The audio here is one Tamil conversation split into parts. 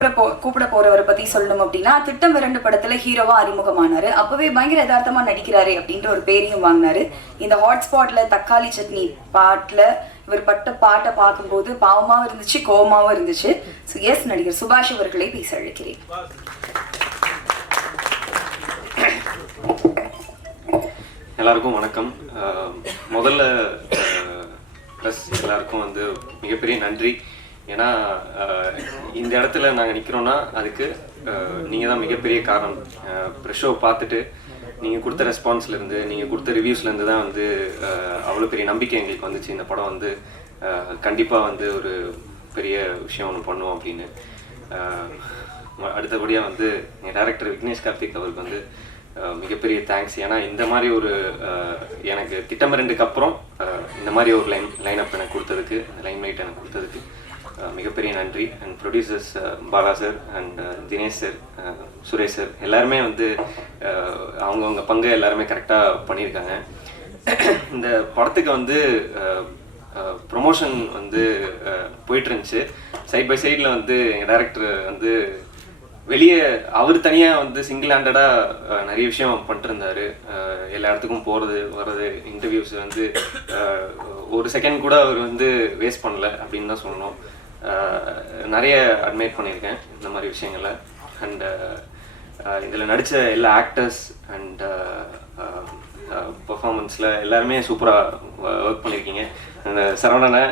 கூப்பிட போறவரை பத்தி சொல்லணும் அப்படின்னா, திட்டம் 2 படத்துல ஹீரோவா அறிமுகமானாரு. அப்பவே பயங்கர யதார்த்தமா நடிக்கிறாரு அப்படின்ற ஒரு பேரையும் வாங்கினாரு. இந்த ஹாட்ஸ்பாட்ல தக்காளி சட்னி பாட்டுல இவர் பட்ட பாட்டை பார்க்கும்போது பாவமாவும் இருந்துச்சு, கோவமாவும் இருந்துச்சு. ஸோ எஸ், நடிகர் சுபாஷ் அவர்களை பேச அழைக்கிறேன். எல்லாருக்கும் வணக்கம். முதல்ல ப்ளஸ் எல்லாருக்கும் மிகப்பெரிய நன்றி. ஏன்னா இந்த இடத்துல நாங்கள் நிற்கிறோன்னா அதுக்கு நீங்கள் தான் மிகப்பெரிய காரணம். ப்ரெஷ் ஷோ பார்த்துட்டு நீங்கள் கொடுத்த ரெஸ்பான்ஸ்லேருந்து, நீங்கள் கொடுத்த ரிவ்யூஸ்லேருந்து தான் அவ்வளோ பெரிய நம்பிக்கை எங்களுக்கு வந்துச்சு. இந்த படம் கண்டிப்பாக ஒரு பெரிய விஷயம் ஒன்று பண்ணுவோம் அப்படின்னு. அடுத்தபடியாக எங்கள் டைரக்டர் விக்னேஷ் கார்த்திக் அவருக்கு மிகப்பெரிய தேங்க்ஸ். ஏன்னா இந்த மாதிரி எனக்கு திட்டம் 2க்கு அப்புறம் இந்த மாதிரி ஒரு லைனப் எனக்கு கொடுத்ததுக்கு, லைம்லைட் எனக்கு கொடுத்ததுக்கு மிகப்பெரிய நன்றி. And producers Bala sir and Dinesh sir, Suresh sir எல்லாருமே அவங்கவுங்க பங்கு எல்லாருமே கரெக்டாக பண்ணியிருக்காங்க. இந்த படத்துக்கு ப்ரொமோஷன் போயிட்டு இருந்துச்சு. சைட் பை சைடில் எங்கள் டைரக்டர் வெளியே அவர் தனியாக சிங்கிள் ஹேண்டடாக நிறைய விஷயம் பண்ணிட்டு இருந்தார். எல்லா இடத்துக்கும் போகிறது வர்றது, இன்டர்வியூஸ் ஒரு செகண்ட் கூட அவர் வேஸ்ட் பண்ணல அப்படின்னு தான் சொல்லணும். நிறைய அட்மைர் பண்ணியிருக்கேன் இந்த மாதிரி விஷயங்களை. அண்ட் இதில் நடித்த எல்லா ஆக்டர்ஸ் அண்ட் பர்ஃபார்மன்ஸில் எல்லாருமே சூப்பராக ஒர்க் பண்ணியிருக்கீங்க. அந்த சரவணனை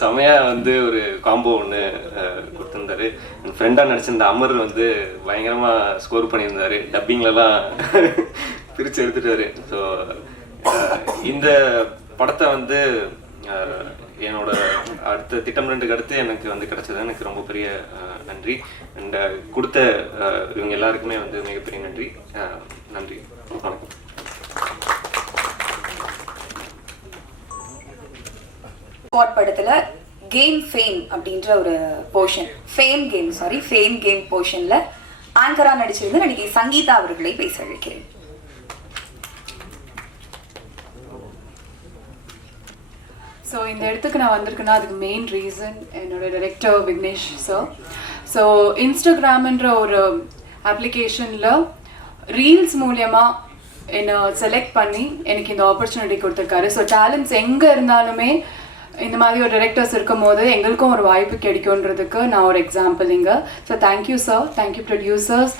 செமையாக ஒரு காம்போ ஒன்று கொடுத்துருந்தாரு. என் ஃப்ரெண்டாக நடிச்சிருந்த அமர் பயங்கரமாக ஸ்கோர் பண்ணியிருந்தார். டப்பிங்லலாம் பிரித்து எடுத்துட்டாரு. ஸோ இந்த படத்தை என்னோட அடுத்த திட்டம் 2க்கு அடுத்து எனக்கு கிடைச்சது எனக்கு ரொம்ப பெரிய நன்றி. அண்ட் கொடுத்த இவங்க எல்லாருக்குமே மிகப்பெரிய நன்றி. நன்றி, வணக்கம். படத்துல கேம் ஃபேம் அப்படின்ற ஒரு போர்ஷன், ஃபேம் கேம் போர்ஷன்ல ஆங்கரா நடிச்சிருந்த நடிகை சங்கீதா அவர்களை பேச அழைக்கிறேன். ஸோ இந்த இடத்துக்கு நான் வந்திருக்கேன்னா அதுக்கு மெயின் ரீசன் என்னோட டைரக்டர் விக்னேஷ் சார். ஸோ இன்ஸ்டாகிராம்ன்ற ஒரு அப்ளிகேஷனில் ரீல்ஸ் மூலியமாக என்னை செலக்ட் பண்ணி எனக்கு இந்த ஆப்பர்ச்சுனிட்டி கொடுத்துருக்காரு. ஸோ டேலண்ட்ஸ் எங்கே இருந்தாலுமே இந்த மாதிரி ஒரு டைரக்டர்ஸ் இருக்கும் போது எங்களுக்கும் ஒரு வாய்ப்பு கிடைக்கும்ன்றதுக்கு நான் ஒரு எக்ஸாம்பிள் இங்கே. So thank you sir, thank you producers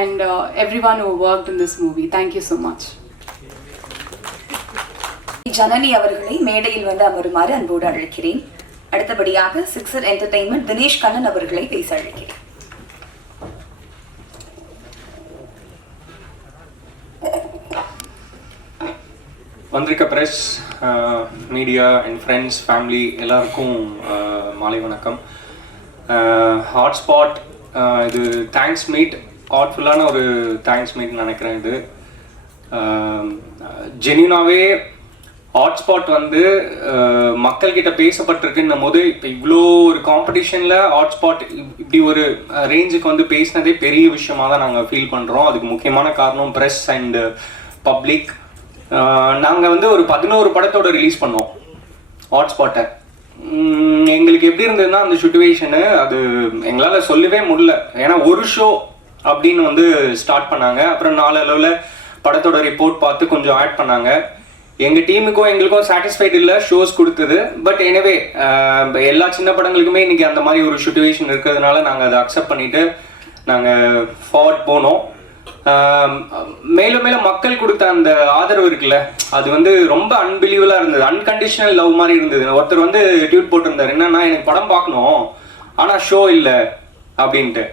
and every one who worked in this movie. Thank you so much. Janani அவர்களை மேடையில் அமருமாறு அன்போடு அழைக்கிறேன். அடுத்தபடியாக சிக்ஸர் என்டர்டெயின்மெண்ட் தினேஷ் கண்ணன் அவர்களை பேச அழைக்கிறேன். வந்திருக்க press, media and friends, family எல்லாருக்கும் மாலை வணக்கம். ஹாட்ஸ்பாட் இது தேங்க்ஸ் மீட், ஹார்ட்ஃபுல்லான ஒரு தேங்க்ஸ் மீட் நினைக்கிறேன். இது ஜென்யூனாகவே ஹாட்ஸ்பாட் மக்கள்கிட்ட பேசப்பட்டிருக்குன்னும் போது இப்போ இவ்வளோ ஒரு காம்படிஷனில் ஹாட்ஸ்பாட் இப்படி ஒரு ரேஞ்சுக்கு பேசினதே பெரிய விஷயமாக தான் நாங்கள் ஃபீல் பண்ணுறோம். அதுக்கு முக்கியமான காரணம் ப்ரெஸ் அண்டு பப்ளிக். நாங்கள் ஒரு 11 படத்தோட ரிலீஸ் பண்ணோம் ஹாட்ஸ்பாட்டை. எங்களுக்கு எப்படி இருந்ததுன்னா அந்த சுச்சுவேஷனு அது எங்களால் சொல்லவே முடியல. ஏன்னா ஒரு ஷோ அப்படின்னு ஸ்டார்ட் பண்ணாங்க. அப்புறம் நாளளவில் படத்தோட ரிப்போர்ட் பார்த்து கொஞ்சம் ஆட் பண்ணாங்க. எங்கள் டீமுக்கும் எங்களுக்கும் சாட்டிஸ்ஃபைட் இல்லை ஷோஸ் கொடுத்தது. பட் எனிவே எல்லா சின்ன படங்களுக்குமே இன்றைக்கி அந்த மாதிரி ஒரு சுச்சுவேஷன் இருக்கிறதுனால நாங்கள் அதை அக்செப்ட் பண்ணிவிட்டு நாங்கள் ஃபார்வர்ட் போனோம். மேலும் மேலும் மக்கள் கொடுத்த அந்த ஆதரவு இருக்குல்ல, அது ரொம்ப அன்பிலீவலாக இருந்தது. அன்கண்டிஷனல் லவ் மாதிரி இருந்தது. ஒருத்தர் டியூட் போட்டிருந்தார், என்னன்னா எனக்கு படம் பார்க்கணும் ஆனால் ஷோ இல்லை அப்படின்ட்டு.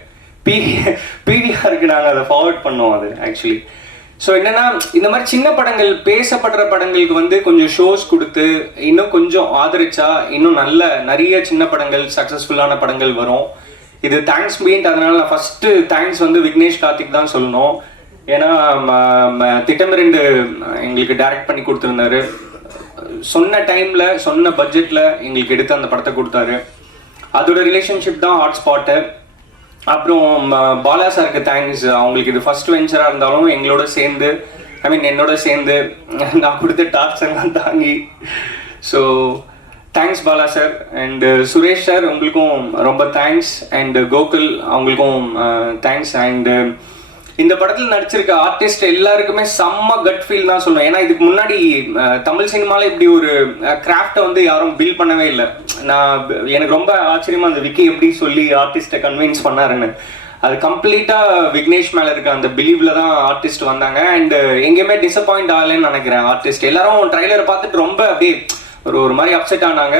பிவிஆருக்கு நாங்கள் அதை ஃபார்வர்ட் பண்ணோம் அது ஆக்சுவலி. ஸோ என்னென்னா இந்த மாதிரி சின்ன படங்கள், பேசப்படுற படங்களுக்கு கொஞ்சம் ஷோஸ் கொடுத்து இன்னும் கொஞ்சம் ஆதரிச்சா இன்னும் நிறைய சின்ன படங்கள், சக்ஸஸ்ஃபுல்லான படங்கள் வரும். இது தேங்க்ஸ் மீட். அதனால நான் ஃபஸ்ட்டு தேங்க்ஸ் விக்னேஷ் கார்த்திக் தான் சொல்லணும். ஏன்னா திட்டம் 2 எங்களுக்கு டைரக்ட் பண்ணி கொடுத்துருந்தாரு. சொன்ன டைமில், சொன்ன பட்ஜெட்டில் எங்களுக்கு எடுத்து அந்த படத்தை கொடுத்தாரு. அதோட ரிலேஷன்ஷிப் தான் ஹாட்ஸ்பாட்டு. அப்புறம் பாலா சாருக்கு தேங்க்ஸ். அவங்களுக்கு இது ஃபர்ஸ்ட் வெஞ்சராக இருந்தாலும் எங்களோட சேர்ந்து, என்னோட சேர்ந்து நான் கொடுத்த டார்ச்சர்லாம் தாங்கி. So thanks Bala sir and Suresh sir, உங்களுக்கும் ரொம்ப தேங்க்ஸ். அண்ட் கோகுல் அவங்களுக்கும் தேங்க்ஸ். அண்ட் இந்த படத்தில் நடிச்சிருக்க ஆர்டிஸ்ட் எல்லாருக்குமே செம்ம கட் ஃபீல் தான் சொல்லுவேன். ஏன்னா இதுக்கு முன்னாடி தமிழ் சினிமாவில் இப்படி ஒரு கிராஃப்டை வந்து யாரும் பில்ட் பண்ணவே இல்லை. எனக்கு ரொம்ப ஆச்சரியமா அந்த விக்கி எப்படி சொல்லி ஆர்டிஸ்ட்டை கன்வின்ஸ் பண்ணாருன்னு. அது கம்ப்ளீட்டாக விக்னேஷ் மேலே இருக்க அந்த பிலீவ்ல தான் ஆர்டிஸ்ட் வந்தாங்க. அண்ட் எங்கேயுமே டிசப்பாயிண்ட் ஆகலைன்னு நினைக்கிறேன். ஆர்டிஸ்ட் எல்லாரும் ட்ரைலரை பார்த்துட்டு ரொம்ப அப்படியே ஒரு மாதிரி அப்செட் ஆனாங்க.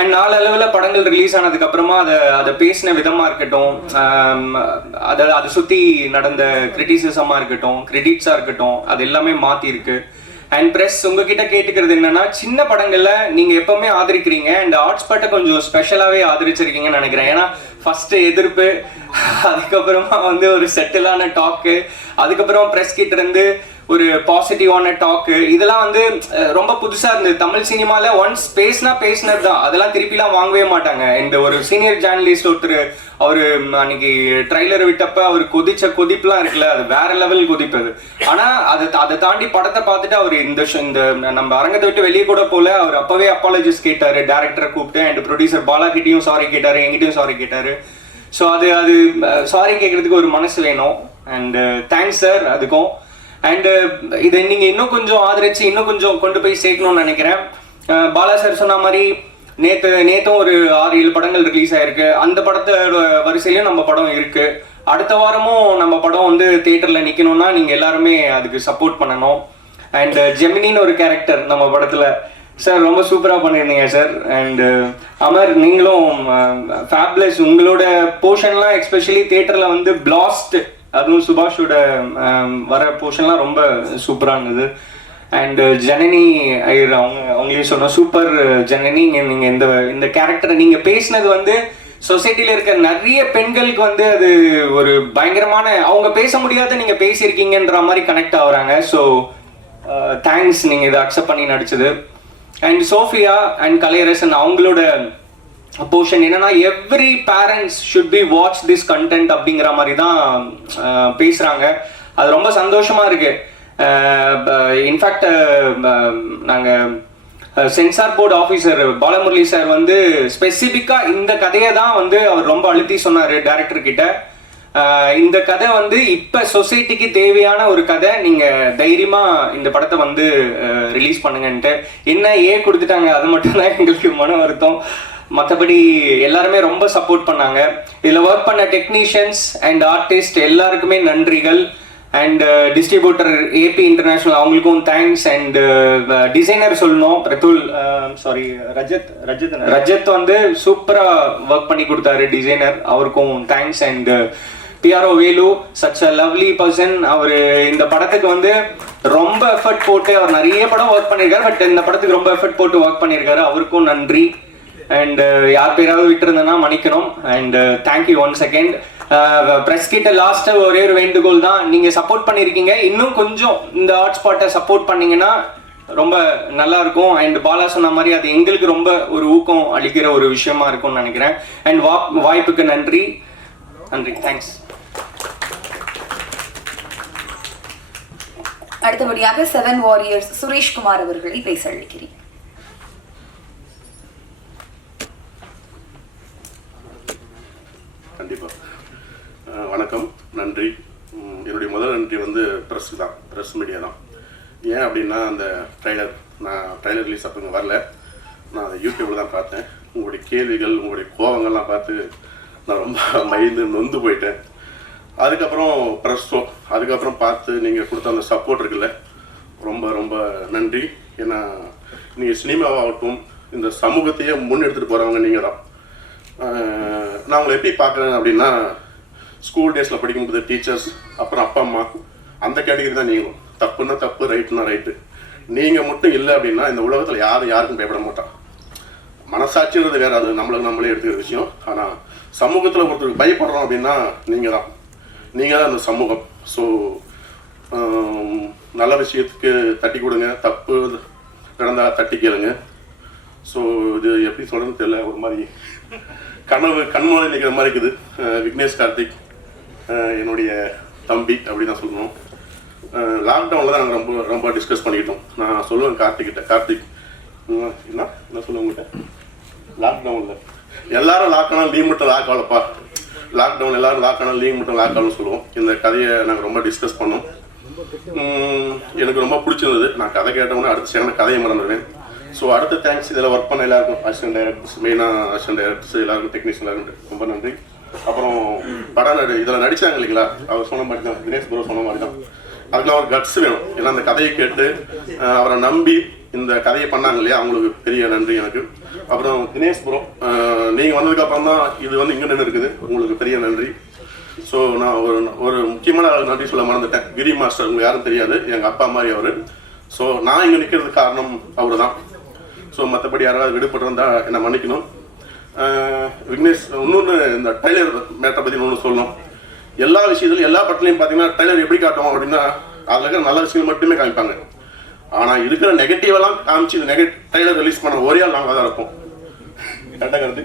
அண்ட் நாளளவில் படங்கள் ரிலீஸ் ஆனதுக்கப்புறமா அதை பேசின விதமாக இருக்கட்டும், அதை சுற்றி நடந்த கிரிட்டிசிசமாக இருக்கட்டும், கிரெடிட்ஸாக இருக்கட்டும், அது எல்லாமே மாற்றிருக்கு. அண்ட் ப்ரெஸ் உங்ககிட்ட கேட்டுக்கிறது என்னன்னா, சின்ன படங்கள்ல நீங்க எப்பவுமே ஆதரிக்கிறீங்க அண்ட் ஆர்ட்ஸ் பாட்டை கொஞ்சம் ஸ்பெஷலாவே ஆதரிச்சிருக்கீங்கன்னு நினைக்கிறேன். ஏன்னா ஃபர்ஸ்ட் எதிர்ப்பு, அதுக்கப்புறமா வந்து ஒரு செட்டிலான டாக்கு, அதுக்கப்புறம் ப்ரெஸ் கிட்ட இருந்து ஒரு பாசிட்டிவான டாக்கு, இதெல்லாம் வந்து ரொம்ப புதுசா இருந்தது. தமிழ் சினிமால ஒன்ஸ் பேசினது தான், அதெல்லாம் திருப்பிலாம் வாங்கவே மாட்டாங்க. இந்த ஒரு சீனியர் ஜேர்னலிஸ்ட் ஒருத்தர் அவரு அன்னைக்கு ட்ரைலர் விட்டப்ப அவர் கொதிச்ச கொதிப்புலாம் இருக்குல்ல, அது வேற லெவல் கொதிப்பு அது. ஆனா அதை தாண்டி படத்தை பார்த்துட்டு அவர் இந்த நம்ம அரங்கத்தை விட்டு வெளியே கூட போல, அவர் அப்பவே அப்பாலஜிஸ் கேட்டாரு, டேரக்டரை கூப்பிட்டு. அண்ட் ப்ரொடியூசர் பாலா கிட்டையும் சாரி கேட்டாரு, எங்கிட்டையும் சாரி கேட்டாரு. ஸோ அது சாரி கேட்கறதுக்கு ஒரு மனசு வேணும். அண்ட் தேங்க்ஸ் சார் அதுக்கும். அண்ட் இதை நீங்க இன்னும் கொஞ்சம் ஆதரிச்சு இன்னும் கொஞ்சம் கொண்டு போய் சேர்க்கணும்னு நினைக்கிறேன். பாலா சார் சொன்ன மாதிரி நேத்தும் ஒரு 6-7 படங்கள் ரிலீஸ் ஆயிருக்கு. அந்த படத்தோட வரிசையிலும் நம்ம படம் இருக்கு. அடுத்த வாரமும் நம்ம படம் வந்து தியேட்டர்ல நிக்கணும்னா நீங்க எல்லாருமே அதுக்கு சப்போர்ட் பண்ணணும். அண்ட் ஜெமினின்னு ஒரு கேரக்டர் நம்ம படத்துல சார் ரொம்ப சூப்பரா பண்ணியிருந்தீங்க சார். அண்ட் அமர், நீங்களும் ஃபேப்லஸ், உங்களோட போர்ஷன்லாம் எஸ்பெஷலி தியேட்டர்ல வந்து பிளாஸ்ட், அதுவும் சுபாஷோட வர போர்ஷன்லாம் ரொம்ப சூப்பராக இருந்தது. அண்ட் ஜனனி ஐயர் அவங்களையும் சொன்னோம், சூப்பர் ஜனனி. நீங்கள் இந்த கேரக்டரை நீங்கள் பேசினது வந்து சொசைட்டியில் இருக்க நிறைய பெண்களுக்கு வந்து அது ஒரு பயங்கரமான, அவங்க பேச முடியாத நீங்கள் பேசியிருக்கீங்கன்ற மாதிரி கனெக்ட் ஆகுறாங்க. ஸோ தேங்க்ஸ் நீங்கள் இதை அக்செப்ட் பண்ணி நடிச்சது. அண்ட் சோஃபியா அண்ட் கலையரசன் அவங்களோட போர்ஷன் என்னன்னா, every parents should be watch this content அப்படிங்கிற மாதிரி தான் பேசுறாங்க. அது ரொம்ப சந்தோஷமா இருக்கு. இன்ஃபேக்ட் நாங்கள் censor board officer Balamurali sir வந்து ஸ்பெசிஃபிக்கா இந்த கதையை தான் வந்து அவர் ரொம்ப அழுத்தி சொன்னார் டைரக்டர் கிட்ட. இந்த கதை வந்து இப்ப சொசைட்டிக்கு தேவையான ஒரு கதை, நீங்க தைரியமா இந்த படத்தை வந்து ரிலீஸ் பண்ணுங்கன்ட்டு. என்ன கொடுத்துட்டாங்க, அது மட்டும் தான் எங்களுக்கு மன வருத்தம். மற்றபடி எல்லாருமே ரொம்ப சப்போர்ட் பண்ணாங்க. இதில் ஒர்க் பண்ண டெக்னீஷியன்ஸ் அண்ட் ஆர்டிஸ்ட் எல்லாருக்குமே நன்றிகள். அண்ட் டிஸ்ட்ரிபியூட்டர் ஏபி இன்டர்நேஷனல் அவங்களுக்கும் தேங்க்ஸ். அண்ட் டிசைனர் சொல்லணும், பிரதுல் ரஜத் வந்து சூப்பரா ஒர்க் பண்ணி கொடுத்தாரு டிசைனர், அவருக்கும் thanks. And PRO Velu, such a lovely person. அவர் இந்த படத்துக்கு வந்து ரொம்ப எஃபர்ட் போட்டு, அவர் நிறைய படம் ஒர்க் பண்ணியிருக்காரு, பட் இந்த படத்துக்கு ரொம்ப எஃபர்ட் போட்டு ஒர்க் பண்ணியிருக்காரு, அவருக்கும் நன்றி. அண்ட் யார் பேராவது விட்டு இருந்தேன்னா மன்னிக்கணும். And thank you one second. Press கிட்ட லாஸ்ட் ஒரே ஒரு வேண்டுகோள் தான், நீங்க சப்போர்ட் பண்ணிருக்கீங்க, இன்னும் கொஞ்சம் இந்த ஆர்ட் ஸ்பாட்டை சப்போர்ட் பண்ணீங்கன்னா ரொம்ப நல்லா இருக்கும். அண்ட் பாலா சொன்ன மாதிரி அது எங்களுக்கு ரொம்ப ஒரு ஊக்கம் அளிக்கிற ஒரு விஷயமா இருக்கும்னு நினைக்கிறேன். அண்ட் வாய்ப்புக்கு நன்றி. தேங்க்ஸ். அடுத்தபடியாக 7 வாரியர்ஸ் சுரேஷ்குமார் அவர்களை பேச அழைக்கிறேன். கண்டிப்பாக வணக்கம், நன்றி. என்னுடைய முதல் நன்றி வந்து ப்ரெஸ்ஸுக்கு தான், ப்ரெஸ் மீடியா தான். ஏன் அப்படின்னா, அந்த நான் ட்ரைலர் ரிலீஸ் அப்போ வரல, நான் அதை யூடியூப்பில் தான் பார்த்தேன். உங்களுடைய கேள்விகள், உங்களுடைய கோபங்கள்லாம் பார்த்து நான் ரொம்ப மைண்டு நொந்து போயிட்டேன். அதுக்கப்புறம் ப்ரெஸ்ஸோ அதுக்கப்புறம் பார்த்து நீங்கள் கொடுத்த அந்த சப்போர்ட் இருக்குல்ல, ரொம்ப ரொம்ப நன்றி. ஏன்னா நீங்கள் சினிமாவாகட்டும் இந்த சமூகத்தையே முன்னெடுத்துகிட்டு போகிறவங்க நீங்கள் தான். நான் உங்களை எப்படி பார்க்குறேன் அப்படின்னா, ஸ்கூல் டேஸில் படிக்கும்போது டீச்சர்ஸ், அப்புறம் அப்பா அம்மா, அந்த கேட்டகரி தான் நீங்களும். தப்புன்னா தப்பு, ரைட்டுனா ரைட்டு. நீங்கள் மட்டும் இல்லை அப்படின்னா இந்த உலகத்தில் யாருக்கும் பயப்பட மாட்டான். மனசாட்சின்றது வேறு, அது நம்மளே எடுத்துக்கிற விஷயம். ஆனால் சமூகத்தில் ஒருத்தருக்கு பயப்படுறோம் அப்படின்னா நீங்கள் தான் அந்த சமூகம். ஸோ நல்ல விஷயத்துக்கு தட்டி கொடுங்க, தப்பு நடந்தால் தட்டி கேளுங்க. ஸோ இது எப்படி சொல்கிறதுன்னு தெரியல, ஒரு மாதிரி கண்மொழி நிற்கிற மாதிரி இருக்குது. விக்னேஷ் கார்த்திக் என்னுடைய தம்பி அப்படி தான் சொல்லணும். லாக்டவுனில் தான் நாங்கள் ரொம்ப ரொம்ப டிஸ்கஸ் பண்ணிக்கிட்டோம். நான் சொல்லுவேன் கார்த்திக் என்ன சொல்ல உங்கள்கிட்ட லாக்டவுனில் எல்லாரும் லாக் ஆனால் லீவ் மட்டும் லாக் ஆகலப்பா. லாக்டவுன் எல்லாரும் லாக் ஆனால் லீவ் மட்டும் லாக் ஆகணும்னு சொல்லுவோம். இந்த கதையை நாங்கள் ரொம்ப டிஸ்கஸ் பண்ணோம். எனக்கு ரொம்ப பிடிச்சிருந்தது. நான் கதை கேட்டவுடனே அடுத்த செகண்ட் கதையை மறந்துடுவேன். ஸோ அடுத்த தேங்க்ஸ் இதில் ஒர்க் பண்ண எல்லாருக்கும், அசிஸ்டன்ட் டைரக்டர்ஸ், மெயினாக அசிஸ்டன்ட் டைரக்டர்ஸ் எல்லாருக்கும், டெக்னீஷியன் எல்லாருக்கும் ரொம்ப நன்றி. அப்புறம் படம் இதில் நடித்தாங்க இல்லைங்களா, அவர் சொன்ன மாதிரி தான், தினேஷ் ப்ரோ சொன்ன மாதிரி தான். அதுக்கெல்லாம் ஒரு கட்ஸ் வேணும். ஏன்னா அந்த கதையை கேட்டு அவரை நம்பி இந்த கதையை பண்ணாங்க இல்லையா, அவங்களுக்கு பெரிய நன்றி எனக்கு. அப்புறம் தினேஷ் ப்ரோ, நீங்கள் வந்ததுக்கப்புறம் தான் இது வந்து இங்கே நின்று இருக்குது, உங்களுக்கு பெரிய நன்றி. ஸோ நான் ஒரு முக்கியமான நன்றி சொல்ல மறந்துட்டேன். கிரி மாஸ்டர் உங்களுக்கு யாரும் தெரியாது, எங்கள் அப்பா மாதிரி அவர். ஸோ நான் இங்கே நிற்கிறதுக்கு காரணம் அவர் தான். ஸோ மற்றபடி யாராவது விடுபட்டிருந்தா என்னை மன்னிக்கணும். விக்னேஷ், இன்னொன்று இந்த ட்ரைலர் மேட்டரை பற்றி ஒன்று சொல்லணும். எல்லா விஷயத்துலையும் எல்லா படத்துலையும் பார்த்தீங்கன்னா ட்ரைலர் எப்படி காட்டுவோம் அப்படின்னா அதில் இருக்கிற நல்ல விஷயங்கள் மட்டுமே காமிப்பாங்க. ஆனால் இருக்கிற நெகட்டிவெல்லாம் காமிச்சு இந்த ட்ரைலர் ரிலீஸ் பண்ண ஒரே ஆள் நாங்கள் தான் இருப்போம். கரெக்டாக கருத்து.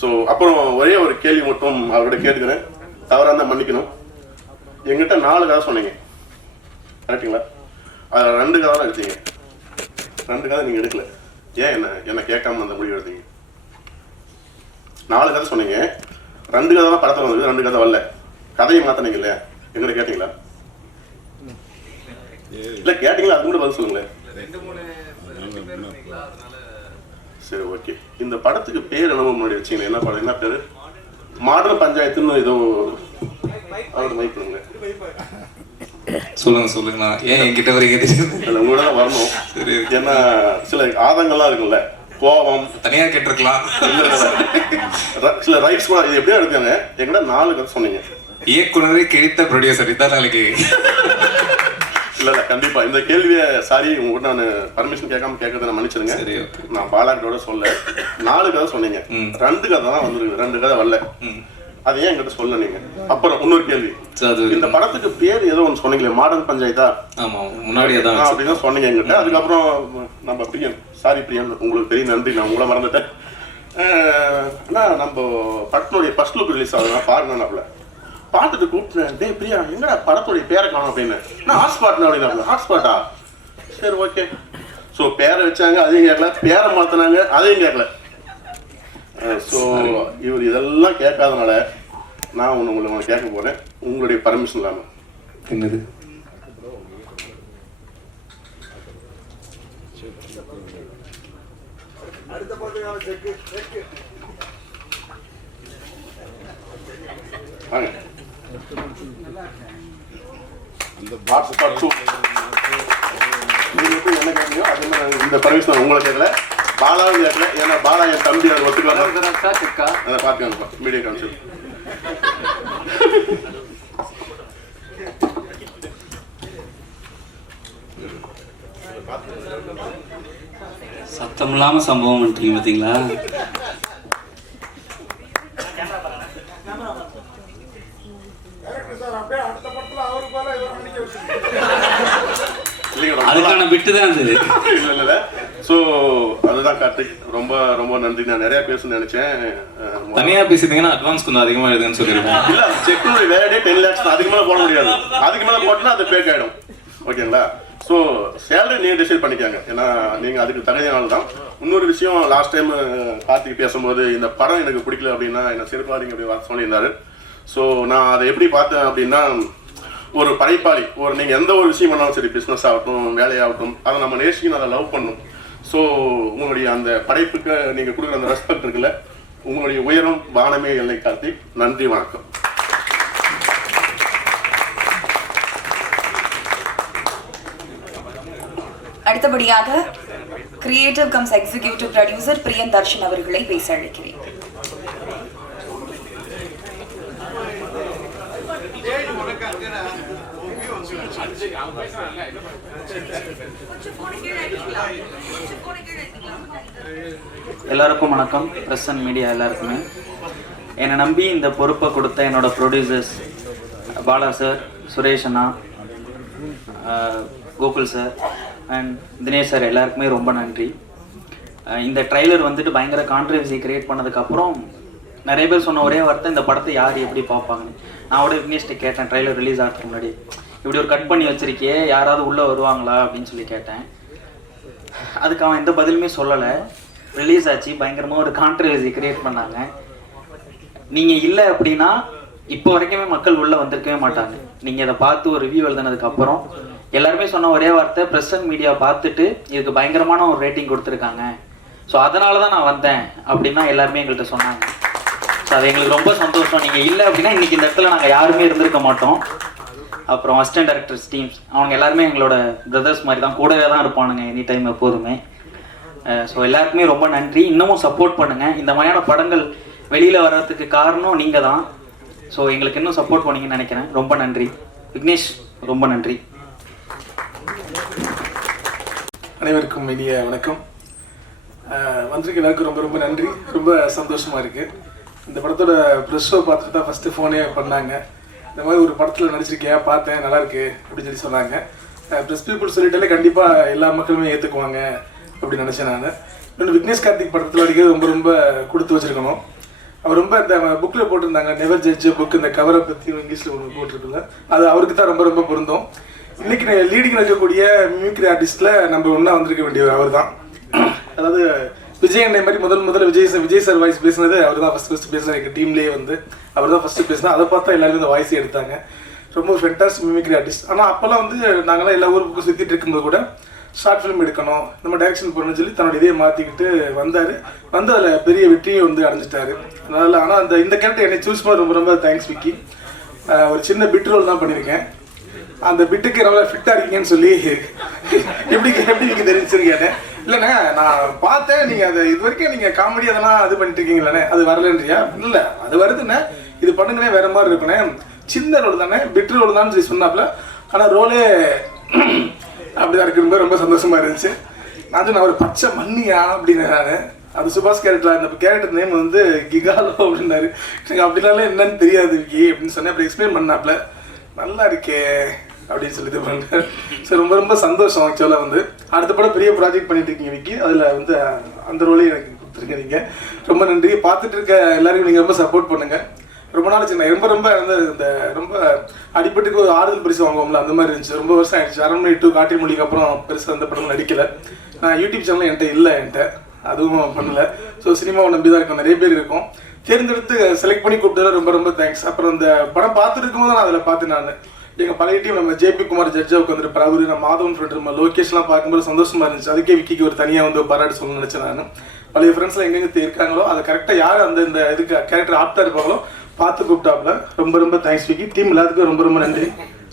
ஸோ அப்புறம் ஒரே ஒரு கேள்வி மட்டும் அவர்கிட்ட கேட்டுக்கிறேன், தவறாக இருந்தால் மன்னிக்கணும். எங்கிட்ட 4 கதை சொன்னீங்க கரெக்டுங்களா? அதில் 2 கதை தான் எடுத்தீங்க. 2 கதை நீங்கள் எடுக்கல. ஏன் என்ன கேட்காம அந்த முடிவு எடுத்தீங்க? 4 கதை சொன்னீங்க, 2 கதை தான் படத்தில் வந்தது, 2 கதை வரல. கதையை மாற்றினீங்க இல்லையா, எங்கிட்ட கேட்டீங்களா? இல்லை கேட்டீங்களா? அது கூட பதில் சொல்லுங்களேன். சரி, ஓகே. இந்த படத்துக்கு பேர் என்னமோ முன்னாடி வச்சிங்களேன், என்ன படம், என்ன பேர்? மாடர்ன் பஞ்சாயத்துன்னு ஏதோ அவரோட மைக் பண்ணுங்க. சொல்லுங்க. ஏன் என்கிட்ட வரீங்க? இல்லை, உங்களோட தான் வரணும். சரி, ஏன்னா சில ஆதங்கள்லாம் இருக்குல்ல, கோபம் தனியாக கேட்டிருக்கலாம். சில ரைட்ஸ் கூட இது எப்படியா எடுக்காங்க. எங்கிட்ட 4 கதை சொன்னீங்க. இயக்குனரே கிழித்த ப்ரொடியூசர் இதான் நாளைக்கு. இல்லை கண்டிப்பா இந்த கேள்வியை சாரி உங்கள்கிட்ட நான் பர்மிஷன் கேட்காம கேட்கறத நான் மன்னிச்சிருங்க. நான் பாலாக்கிட்டோட சொல்ல 4 கதை சொன்னீங்க, 2 கதை தான் வந்துருக்கு, 2 கதை வரல. அது ஏன் என்கிட்ட சொல்ல நீங்க? அப்புறம் இன்னொரு கேள்வி, இந்த படத்துக்கு பேர் ஏதோ ஒன்று சொன்னீங்களே, மாடர்ன் பஞ்சாயத்தா? ஆமா, முன்னாடியே தான் அப்படிதான் சொன்னீங்க என்கிட்ட. அதுக்கப்புறம் நம்ம பிரியன், சாரி பிரியன், உங்களுக்கு பெரிய நன்றி, நான் உங்களை மறந்துட்டேன். ஆனால் நம்ம படத்தினுடைய ஃபர்ஸ்ட் லுக் ரிலீஸ் ஆகுதுன்னா பாருங்கன்னாப்ல பார்த்துட்டு கூப்பிட்டேன், டே பிரியா எங்கடா படத்துடைய பேரை காணும் அப்படின்னு. நான் ஹாட்ஸ்பாட்னா அப்படின்னா, ஹாட்ஸ்பாட்டா? சரி, ஓகே. ஸோ பேரை வச்சாங்க, அதையும் கேட்கல, பேரை மாற்றினாங்க, அதையும் கேட்கல. ஸோ இவர் இதெல்லாம் கேட்காதனால நான் உங்களை கேட்க போகிறேன், உங்களுடைய பர்மிஷன் இல்லாமல். என்னது? வாங்க. ஹாட்ஸ்பாட் 2 நீங்கள் என்ன கேட்குறீங்க அதே மாதிரி இந்த பர்மிஷன் உங்களை கேட்கல, பாலாவும் கேட்கல. ஏன்னா பாலா என் தம்பி, அதை ஒத்துக்கலாம். அதை பார்த்துக்கணும்ப்பா, மீடியா கான்செப்ட். சத்தம் இல்லாம சம்பவம் பண்ணிட்டீங்க பார்த்தீங்களா? அதுக்கான விட்டு தான் அது. இல்லை. ஸோ அதுதான் கார்த்திக், ரொம்ப ரொம்ப நன்றி. நான் நிறைய பேசணும்னு நினைச்சேன். தனியா பேசிட்டீங்கன்னா அட்வான்ஸ் கொஞ்சம் அதிகமா எழுதுன்னு சொல்லிருக்கேன். இல்லை, செக்னுடைய வேலையே 10 lakhs, அதுக்கு மேலே போட முடியாது. அதுக்கு மேலே போட்டோன்னா அது பேக் ஆகிடும். ஓகேங்களா? ஸோ சேலரி நீங்கள் டிசைட் பண்ணிக்காங்க, ஏன்னா நீங்கள் அதுக்கு தகுதியானது தான். இன்னொரு விஷயம், லாஸ்ட் டைம் கார்த்திக் பேசும்போது இந்த படம் எனக்கு பிடிக்கல அப்படின்னா என்ன சிறுபாரிங்க அப்படி வார்த்தை சொல்லியிருந்தாரு. ஸோ நான் அதை எப்படி பார்த்தேன் அப்படின்னா, ஒரு படைப்பாளி, நீங்கள் எந்த ஒரு விஷயம் பண்ணாலும் சரி, பிஸ்னஸ் ஆகட்டும், வேலையாகட்டும், அதை நம்ம நேசிக்கணும், அதை லவ் பண்ணணும். ஸோ உங்களுடைய அந்த படைப்புக்கு நீங்கள் கொடுக்குற அந்த ரெஸ்பெக்ட் இருக்குல்ல, உங்களுடைய உயரம் வானமே எல்லை கார்த்திக். நன்றி, வணக்கம். அடுத்தபடியாக கிரியேட்டிவ் கம்ஸ் எக்ஸிகியூட்டிவ் ப்ரொடியூசர் பிரியன் தர்ஷன் அவர்களை பேச அழைக்கிறேன். எல்லாருக்கும் வணக்கம். ப்ரெஸ் அண்ட் மீடியா எல்லாருக்குமே. என்னை நம்பி இந்த பொறுப்பை கொடுத்த என்னோட producers Bala sir, Suresh Anna, Gokul sir and Dinesh sir எல்லாருக்குமே ரொம்ப நன்றி. இந்த ட்ரைலர் வந்துட்டு பயங்கர கான்ட்ரவர்சி கிரியேட் பண்ணதுக்கப்புறம் நிறைய பேர் சொன்ன ஒரே வார்த்தை, இந்த படத்தை யார் எப்படி பார்ப்பாங்கன்னு. நான் கூட விக்னேஷ்ட கேட்டேன், ட்ரைலர் ரிலீஸ் ஆகிறதுக்கு முன்னாடி, இப்படி ஒரு கட் பண்ணி வச்சிருக்கியே, யாராவது உள்ளே வருவாங்களா அப்படின்னு சொல்லி கேட்டேன். அதுக்கு அவன் எந்த பதிலுமே சொல்லலை. ரிலீஸ் ஆச்சு, பயங்கரமாக ஒரு கான்ட்ரவர்சி கிரியேட் பண்ணாங்க. நீங்கள் இல்லை அப்படின்னா இப்போ வரைக்குமே மக்கள் உள்ளே வந்திருக்கவே மாட்டாங்க. நீங்கள் இதை பார்த்து ஒரு ரிவ்யூ எழுதுனதுக்கப்புறம் எல்லாருமே சொன்ன ஒரே வார்த்தை, ப்ரெஸ் அண்ட் மீடியா பார்த்துட்டு இதுக்கு பயங்கரமான ஒரு ரேட்டிங் கொடுத்துருக்காங்க, ஸோ அதனால தான் நான் வந்தேன் அப்படின்னா எல்லாருமே எங்கள்கிட்ட சொன்னாங்க. ஸோ அது எங்களுக்கு ரொம்ப சந்தோஷம். நீங்கள் இல்லை அப்படின்னா இன்றைக்கி இந்த இடத்துல நாங்கள் யாருமே இருந்திருக்க மாட்டோம். அப்புறம் அசிஸ்டன்ட் டைரக்டர்ஸ் டீம்ஸ் அவங்க எல்லாருமே எங்களோட பிரதர்ஸ் மாதிரி தான், கூடவே தான் இருப்பானுங்க எனி டைம் எப்போதுமே. ஸோ எல்லாருக்குமே ரொம்ப நன்றி. இன்னமும் சப்போர்ட் பண்ணுங்கள். இந்த மாதிரியான படங்கள் வெளியில் வர்றதுக்கு காரணம் நீங்கள் தான். ஸோ எங்களுக்கு இன்னும் சப்போர்ட் பண்ணீங்கன்னு நினைக்கிறேன். ரொம்ப நன்றி விக்னேஷ், ரொம்ப நன்றி. அனைவருக்கும் இனிய வணக்கம். வந்திருக்க எல்லாருக்கும் ரொம்ப ரொம்ப நன்றி. ரொம்ப சந்தோஷமாக இருக்குது. இந்த படத்தோட ப்ரெஸ் ஷோ பார்த்துட்டு தான் ஃபஸ்ட்டு ஃபோனே பண்ணாங்க. இந்த மாதிரி ஒரு படத்தில் நடிச்சிருக்கியா, பார்த்தேன், நல்லாயிருக்கு அப்படின்னு சொல்லி சொன்னாங்க. ப்ரெஸ் பீப்புள் சொல்லிட்டாலே கண்டிப்பாக எல்லா மக்களுமே ஏற்றுக்குவாங்க அப்படின்னு நினச்சேன் நான். இன்னொன்று விக்னேஷ் கார்த்திக் படத்தில் நடிக்கிறது ரொம்ப ரொம்ப கொடுத்து வச்சுருக்கணும். அவர் ரொம்ப இந்த புக்கில் போட்டிருந்தாங்க, நெவர் ஜட்ஜ் புக், இந்த கவரை பற்றி இங்கிலீஷில் ஒன்று போட்டிருக்குல்ல, அது அவருக்கு தான் ரொம்ப ரொம்ப பொருந்தும். இன்றைக்கி லீடிங் இருக்கக்கூடிய மிமிக்ரி ஆர்டிஸ்ட்டில் நம்ம ஒன்றா வந்திருக்க வேண்டியவர் அவர் தான். அதாவது விஜய் அண்ணே மாதிரி முதல்ல விஜய் சார் வாய்ஸ் பேசினது அவர் தான் ஃபஸ்ட்டு பேசினார். எங்கள் டீம்லேயே வந்து அவர் தான் ஃபஸ்ட்டு பேசினா. அதை பார்த்தா எல்லாருமே இந்த வாய்ஸை எடுத்தாங்க. ரொம்ப ஃபென்டாஸ்டிக் மிமிக்ரி ஆர்டிஸ்ட். ஆனால் அப்போல்லாம் வந்து நாங்கள்லாம் எல்லா ஊர் புக்கும் சுற்றிட்டு இருக்கும்போது கூட ஷார்ட் ஃபிலிம் எடுக்கணும், நம்ம டைரக்ஷன் பண்ணணும்னு சொல்லி தன்னோட இதே மாற்றிக்கிட்டு வந்தார். வந்து அதில் பெரிய வெற்றியை வந்து அடைஞ்சிட்டாரு. அதனால் ஆனால் இந்த கேரக்டர் என்னை சூஸ் பண்ண ரொம்ப ரொம்ப தேங்க்ஸ் விக்கி. ஒரு சின்ன பிட் ரோல் தான் பண்ணியிருக்கேன். அந்த பிட்டுக்கு நல்லா ஃபிட்டாக இருக்கீங்கன்னு சொல்லி எப்படி நீங்கள் தெரிஞ்சிருக்கேன். இல்லைண்ணே நான் பார்த்தேன், நீங்கள் அதை இது வரைக்கும் நீங்கள் காமெடி அதெல்லாம் இது பண்ணிட்டு இருக்கீங்களே, அது வரலன்றியா? இல்லை அது வருதுண்ணே, இது பண்ணுங்கண்ணே, வேறு மாதிரி இருக்குண்ணே, சின்ன ரோல் தானே, பிட் ரோல் தான் சொல்லி சொன்னாப்புல. ஆனால் ரோலே அப்படிதான் இருக்கும்போது ரொம்ப சந்தோஷமாக இருந்துச்சு. நான் ஒரு பச்சை மண்ணியா அப்படின்னு நான் அது சுபாஷ் கேரக்டர். அந்த கேரக்டர் நேம் வந்து கிகாலோ அப்படின்னாரு. எனக்கு அப்படின்னாலே என்னன்னு தெரியாது விக்கி அப்படின்னு சொன்னேன். அப்படி எக்ஸ்பிளைன் பண்ணாப்புல நல்லா இருக்கே அப்படின்னு சொல்லி இது பண்ணேன். சரி, ரொம்ப ரொம்ப சந்தோஷம். ஆக்சுவலாக வந்து அடுத்த படம் பெரிய ப்ராஜெக்ட் பண்ணிட்டு இருக்கீங்க விக்கி, அதில் வந்து அந்த ரோலையும் எனக்கு கொடுத்துருங்க நீங்கள். ரொம்ப நன்றி. பார்த்துட்டு இருக்க எல்லாருக்கும் நீங்கள் ரொம்ப சப்போர்ட் பண்ணுங்கள். ரொம்ப நாள் சின்ன ரொம்ப வந்து இந்த ரொம்ப அடிப்பட்டுக்கு ஒரு ஆறுதல் பரிசு வாங்குவோம்ல, அந்த மாதிரி இருந்துச்சு. ரொம்ப வருஷம் ஆயிடுச்சு. அரண்மனை 2 காட்டி மொழிக்கு அப்புறம் பெருசாக அந்த படம் நடிக்கலை. நான் யூடியூப் சேனல் என்கிட்ட அதுவும் பண்ணலை. ஸோ சினிமாவை நம்பி தான் இருக்கும், நிறைய பேர் இருக்கும். தேர்ந்தெடுத்து செலக்ட் பண்ணி கூப்பிட்டதில் ரொம்ப ரொம்ப தேங்க்ஸ். அப்புறம் இந்த படம் பார்த்துட்டு இருக்கும்போது நான் அதில் பார்த்தேன். நான் எங்கள் பழைய டீம் நம்ம JP குமார் ஜட்ஜா உட்காந்துருப்பாரு, அவரு நம்ம மாதவன் ஃப்ரெண்ட், நம்ம லோகேஷ்லாம் பார்க்கும்போது சந்தோஷமாக இருந்துச்சு. அதுக்கே விக்கிக்கு ஒரு தனியாக வந்து பாராட்டு சொல்லணும்னு நினச்சேன். நான் பழைய ஃப்ரெண்ட்ஸ்லாம் எங்கெங்கே இருக்காங்களோ அதை கரெக்டாக யார் அந்த இந்த இதுக்கு கேரக்டர் ஆப்டாக இருப்பாங்களோ பார்த்து கூப்பிட்டாப்புல. ரொம்ப ரொம்ப தேங்க்ஸ் விக்கி. டீம் எல்லாத்துக்கும் ரொம்ப ரொம்ப நன்றி.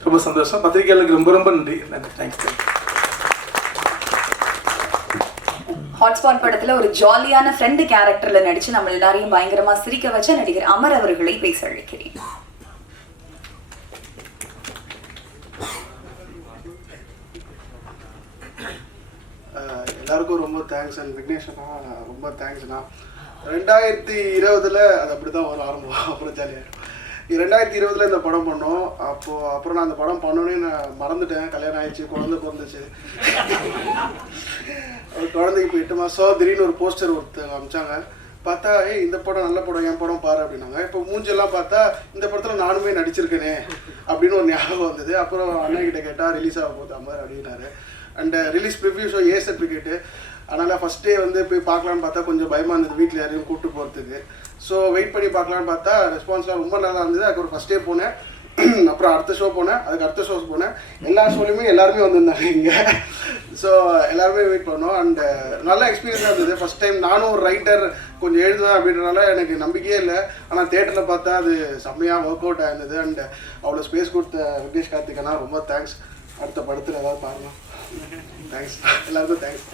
ரொம்ப சந்தோஷம். பத்திரிகையாளருக்கு ரொம்ப ரொம்ப நன்றி. நன்றி, தேங்க்ஸ். ஹாட்ஸ்பாட் படத்துல ஒரு ஜாலியான ஃப்ரெண்டு கேரக்டர்ல நடிச்சு நம்ம எல்லாரையும் பயங்கரமா சிரிக்க வச்ச நடிகர் அமர் அவர்களை பேச அழைக்கிறேன். எல்லாருக்கும் ரொம்ப தேங்க்ஸ். அண்ட் விக்னேஷனா ரொம்ப தேங்க்ஸ்ண்ணா. 2020 அது அப்படி தான் ஒரு ஆரம்பம், அப்புறம் ஜாலியாக 2020 இந்த படம் பண்ணோம். அப்புறம் நான் அந்த படம் பண்ணோன்னே நான் மறந்துட்டேன். கல்யாணம் ஆயிடுச்சு, குழந்தை பிறந்துச்சு. குழந்தைக்கு இப்போ 8 மாதம். திடீர்னு ஒரு போஸ்டர் ஒருத்தர் அமிச்சாங்க. பார்த்தா இந்த படம் நல்ல படம், என் படம் பாரு அப்படின்னாங்க. இப்போ மூஞ்செல்லாம் பார்த்தா இந்த படத்தில் நானுமே நடிச்சிருக்கேனே அப்படின்னு ஒரு ஞாபகம் வந்தது. அப்புறம் அண்ணன்கிட்ட கேட்டால் ரிலீஸ் ஆக போகுது அமர் அப்படின்னாரு. And release preview show A certificate. அதனால் ஃபஸ்ட்டே வந்து போய் பார்க்கலான்னு பார்த்தா கொஞ்சம் பயமாக இருந்தது வீட்டில் யாரையும் கூப்பிட்டு போகிறதுக்கு. ஸோ வெயிட் பண்ணி பார்க்கலான்னு பார்த்தா ரெஸ்பான்ஸ்லாம் ரொம்ப நல்லா இருந்தது. அதுக்கு ஃபஸ்ட்டே போனேன். அப்புறம் அடுத்த ஷோ போனேன். அதுக்கு அடுத்த ஷோஸ் போனேன். எல்லா ஷோலையுமே எல்லாருமே வந்திருந்தாங்க இங்கே. ஸோ எல்லாருமே வெயிட் பண்ணோம். அண்ட் நல்ல எக்ஸ்பீரியன்ஸாக இருந்தது. ஃபஸ்ட் டைம் நானும் ஒரு ரைட்டர் கொஞ்சம் எழுதுவேன் அப்படின்றனால எனக்கு நம்பிக்கையே இல்லை. ஆனால் தேட்டரில் பார்த்தா அது செம்மையாக ஒர்க் அவுட் ஆயிருந்தது. அண்ட் அவ்வளோ ஸ்பேஸ் கொடுத்த விக்னேஷ் கார்த்திகனா ரொம்ப தேங்க்ஸ். அடுத்த படத்தில் ஏதாவது பாருங்கள். தேங்க்ஸ் எல்லாருக்கும். Thanks.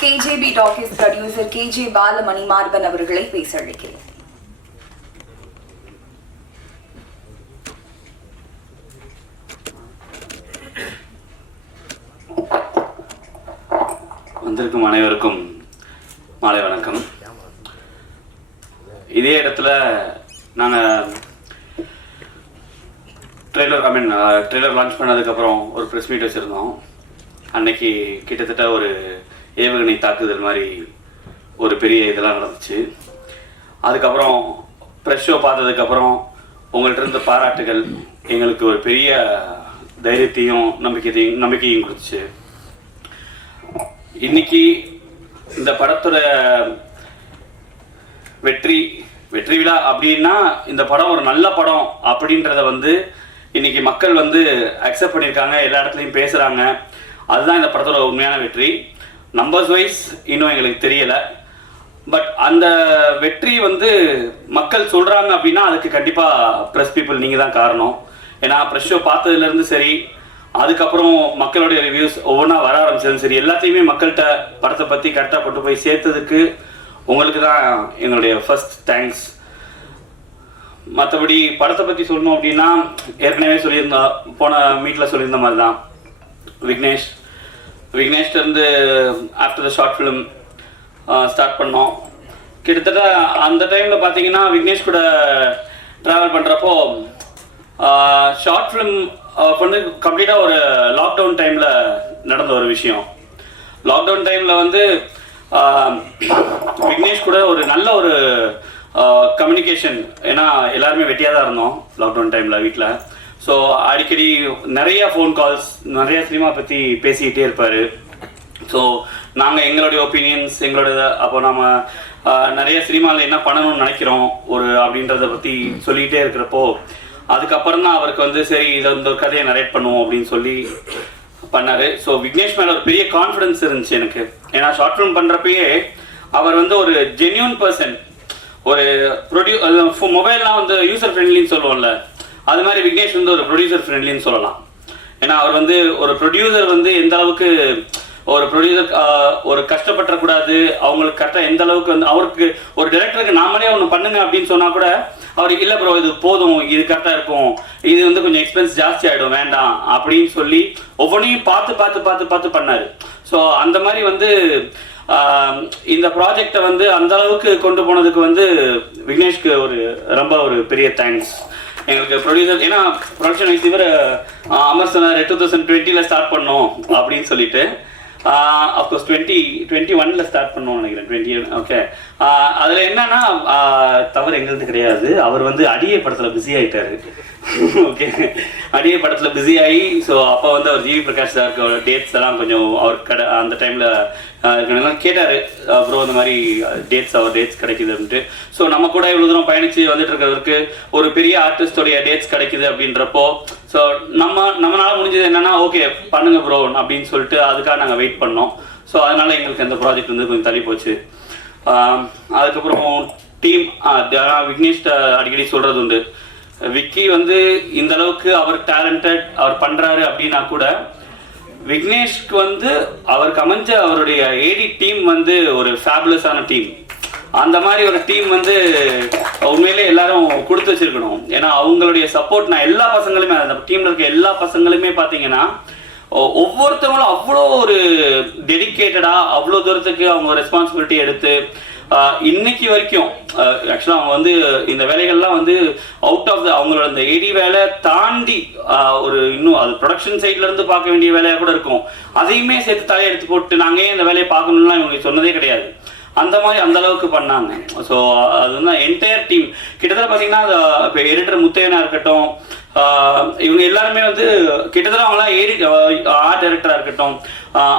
KJB talkies producer KJ Balamani Morgan அவர்களை பேச அழைக்கிறேன். வந்திருக்கும் அனைவருக்கும் மாலை வணக்கம். இதே இடத்துல நாங்கள் ட்ரெய்லர் லான்ச் பண்ணதுக்கப்புறம் ஒரு ப்ரெஸ் மீட் வச்சுருந்தோம். அன்னைக்கு கிட்டத்தட்ட ஒரு ஏவுகணை தாக்குதல் மாதிரி ஒரு பெரிய இதெல்லாம் நடந்துச்சு. அதுக்கப்புறம் ப்ரெஸ் ஷோ பார்த்ததுக்கப்புறம் உங்கள்கிட்ட இருந்த பாராட்டுகள் எங்களுக்கு ஒரு பெரிய தைரியத்தையும் நம்பிக்கையும் கொடுத்துச்சு. இன்னைக்கு இந்த படத்தோட வெற்றி விழா அப்படின்னா இந்த படம் ஒரு நல்ல படம் அப்படின்றத வந்து இன்னைக்கு மக்கள் வந்து அக்செப்ட் பண்ணியிருக்காங்க, எல்லா இடத்துலையும் பேசுகிறாங்க. அதுதான் இந்த படத்தோட உண்மையான வெற்றி. நம்பர்ஸ் வைஸ் இன்னும் எங்களுக்கு தெரியலை, பட் அந்த வெற்றி வந்து மக்கள் சொல்கிறாங்க அப்படின்னா அதுக்கு கண்டிப்பாக ப்ரெஸ் பீப்புள் நீங்கள் தான் காரணம். ஏன்னா ப்ரெஸ் ஷோ பார்த்ததுலேருந்து சரி, அதுக்கப்புறம் மக்களுடைய ரிவ்யூஸ் ஒவ்வொன்றா வர ஆரம்பிச்சதும் சரி, எல்லாத்தையுமே மக்கள்கிட்ட படத்தை பற்றி கரெக்டாக கொண்டு போய் சேர்த்ததுக்கு உங்களுக்கு தான் எங்களுடைய ஃபர்ஸ்ட் தேங்க்ஸ். மற்றபடி படத்தை பற்றி சொல்லணும் அப்படின்னா ஏற்கனவே சொல்லியிருந்தா போன மீட்டில் சொல்லியிருந்த மாதிரி தான் விக்னேஷ்லேருந்து after the short film start பண்ணோம். கிட்டத்தட்ட அந்த டைமில் பார்த்தீங்கன்னா விக்னேஷ் கூட ட்ராவல் பண்ணுறப்போ ஷார்ட் ஃபிலிம் வந்து கம்ப்ளீட்டாக ஒரு லாக்டவுன் டைமில் நடந்த ஒரு விஷயம். லாக்டவுன் டைமில் வந்து விக்னேஷ் கூட ஒரு நல்ல ஒரு கம்யூனிகேஷன், ஏன்னா எல்லாருமே வெட்டியாக தான் இருந்தோம் லாக்டவுன் டைமில் வீட்டில். ஸோ அடிக்கடி நிறைய ஃபோன் கால்ஸ், நிறைய சினிமா பற்றி பேசிக்கிட்டே இருப்பார். ஸோ நாங்கள் எங்களுடைய ஒப்பீனியன்ஸ், அப்போ நம்ம நிறைய சினிமாவில் என்ன பண்ணணும்னு நினைக்கிறோம் அப்படின்றத பற்றி சொல்லிக்கிட்டே இருக்கிறப்போ அதுக்கப்புறம் தான் அவருக்கு வந்து சரி இதை இந்த ஒரு கதையை நரேட் பண்ணுவோம் அப்படின்னு சொல்லி பண்ணார். ஸோ விக்னேஷ் மேலே ஒரு பெரிய கான்ஃபிடன்ஸ் இருந்துச்சு எனக்கு. ஏன்னா ஷார்ட் ஃபிலிம் பண்ணுறப்பயே அவர் வந்து ஒரு ஜென்யூன் பர்சன். ஒரு மொபைல்லாம் வந்து யூசர் ஃப்ரெண்ட்லின்னு சொல்லுவோம்ல, அது மாதிரி விக்னேஷ் வந்து ஒரு ப்ரொடியூசர் ஃப்ரெண்ட்லின்னு சொல்லலாம். ஏன்னா அவர் வந்து ஒரு ப்ரொடியூசர் வந்து எந்த அளவுக்கு ஒரு ப்ரொடியூசர் ஒரு கஷ்டப்படக்கூடாது, அவங்களுக்கு கரெக்டாக எந்த அளவுக்கு வந்து அவருக்கு ஒரு டைரக்டருக்கு நாமளே ஒன்று பண்ணுங்க அப்படின்னு சொன்னால் கூட அவருக்கு இல்லை ப்ரோ இது போதும், இது கரெக்டாக இருக்கும், இது வந்து கொஞ்சம் எக்ஸ்பென்ஸ் ஜாஸ்தி ஆகிடும் வேண்டாம் அப்படின்னு சொல்லி ஒவ்வொன்றையும் பார்த்து பண்ணார். ஸோ அந்த மாதிரி வந்து இந்த ப்ராஜெக்டை வந்து அந்த அளவுக்கு கொண்டு போனதுக்கு வந்து விக்னேஷ்க்கு ரொம்ப ஒரு பெரிய தேங்க்ஸ். எங்களுக்கு ப்ரொடியூசர், ஏன்னா ப்ரொடக்ஷன் வைஸ் இவர் அமர் சொன்னார் 2020 ஸ்டார்ட் பண்ணோம் அப்படின்னு சொல்லிட்டு. அஃப்கோர்ஸ் 2021 ஸ்டார்ட் பண்ணோம் நினைக்கிறேன், 20 ஓகே. அதில் என்னன்னா தவறு எங்களுக்கு கிடையாது, அவர் வந்து அடியே படத்தில் பிஸி ஆகிட்டாரு. ஓகே, அடியே படத்தில் பிஸி ஆகி ஸோ அப்போ வந்து அவர் ஜிவி பிரகாஷ் சாருக்கு டேட்ஸ் எல்லாம் கொஞ்சம் அவர் அந்த டைமில் கேட்டார், ப்ரோ இந்த மாதிரி டேட்ஸ் கிடைக்குது அப்படின்ட்டு. ஸோ நம்ம கூட இவ்வளோ தூரம் பயணித்து வந்துட்டு இருக்கிறவருக்கு ஒரு பெரிய ஆர்டிஸ்டோடைய டேட்ஸ் கிடைக்குது அப்படின்றப்போ ஸோ நம்மளால முடிஞ்சது என்னன்னா ஓகே பண்ணுங்க ப்ரோ அப்படின்னு சொல்லிட்டு அதுக்காக நாங்கள் வெயிட் பண்ணோம். ஸோ அதனால எங்களுக்கு அந்த ப்ராஜெக்ட் வந்து கொஞ்சம் தள்ளி போச்சு. அதுக்கப்புறம் டீம் விக்னேஷ் அடிக்கடி சொல்கிறது உண்டு, விக்கி வந்து இந்த அளவுக்கு அவர் டேலண்டட், அவர் பண்ணுறாரு அப்படின்னா கூட விக்னேஷ்க்கு வந்து அவருக்கு அமைஞ்ச அவருடைய ஏடி டீம் வந்து ஒரு ஃபேபுலஸான டீம். அந்த மாதிரி ஒரு டீம் வந்து உண்மையிலே எல்லாரும் கொடுத்து வச்சிருக்கணும். ஏன்னா அவங்களுடைய சப்போர்ட் நான் எல்லா பசங்களுமே, அந்த டீம்ல இருக்க எல்லா பசங்களுமே பார்த்தீங்கன்னா ஒவ்வொருத்தவங்களும் அவ்வளோ ஒரு டெடிக்கேட்டடா அவ்வளோ தூரத்துக்கு அவங்க ரெஸ்பான்சிபிலிட்டி எடுத்து இன்னைக்கு வரைக்கும் ஆக்சுவலாக அவங்க வந்து இந்த வேலைகள்லாம் வந்து அவுட் ஆஃப் அவங்களோட இந்த ஏடி வேலை தாண்டி ஒரு இன்னும் அது ப்ரொடக்ஷன் சைட்ல இருந்து பார்க்க வேண்டிய வேலையாக கூட இருக்கும், அதையுமே சேர்த்து தலையை எடுத்து போட்டு நாங்கள் ஏன் இந்த வேலையை பார்க்கணும்லாம் இவங்க சொன்னதே கிடையாது. அந்த மாதிரி அந்த அளவுக்கு பண்ணாங்க. ஸோ அது வந்து என்டையர் டீம் கிட்டத்தட்ட பார்த்தீங்கன்னா இப்போ எடிட்டர் முத்தையனா இருக்கட்டும், இவங்க எல்லாருமே வந்து கிட்டத்தட்ட அவங்களாம் ஆர்ட் டைரக்டராக இருக்கட்டும்,